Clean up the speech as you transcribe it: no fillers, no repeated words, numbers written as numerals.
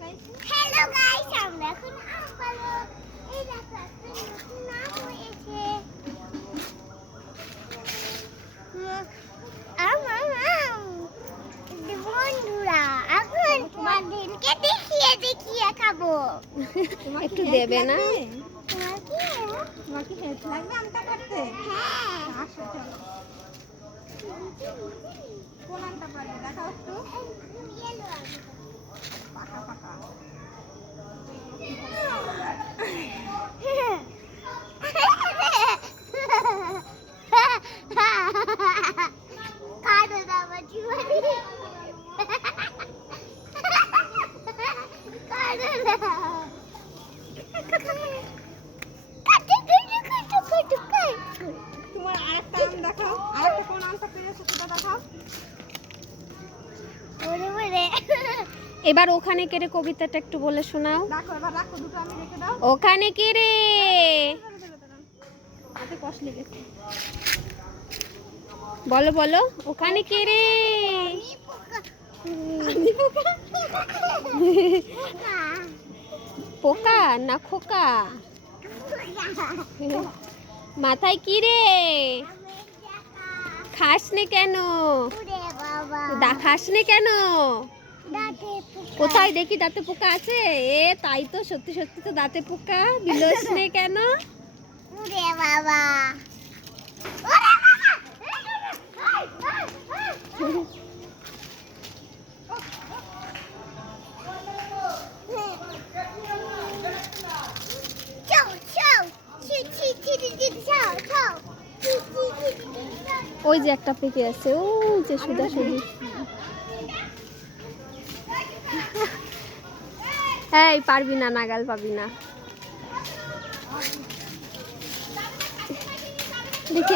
Hello guys, আমরা এখন আম পাড়বো। এই দেখো একটা নতুন আম হয়েছে। আম আম আম। বন্ধুরা, এখন তোমাদেরকে দেখিয়ে দেখিয়ে খাবো। একটু দেবে না? তোমার কি হেল্প লাগবে আমটা পাড়তে? হ্যাঁ, আসো চলো। কোন আমটা পাড়বে দেখাও একটু। পাকা পাকা। কাঁদো না বাচ্চি বাড়ি। কাঁদো না। তোমার আরেকটা আম দেখাও। আরেকটা কোন আমটা পেয়েছো সেটা দেখাও। ওরে ওরে। এবার ওখানে কে রে কবিতাটা একটু বলে শোনাও। রাখো, এবার রাখো, দুটো আমি রেখে দাও। ওখানে কে রে? হাতে কষ্ট লেগেছে। বলো বলো, ওখানে কে রে? পোকা না খোকা? মাথায় কি রে? খাসনি কেন? খাসনি কেন? কোথায় দেখি দাঁতে পোকা আছে? এ তাই তো, সত্যি সত্যি তো দাঁতে পোকা। বিলোসনে কেন? ওরে বাবা। ওই যে একটা পেকে আছে, ও যে সুদা সুদি। এই পারবি না, নাগাল পাবি না। দেখি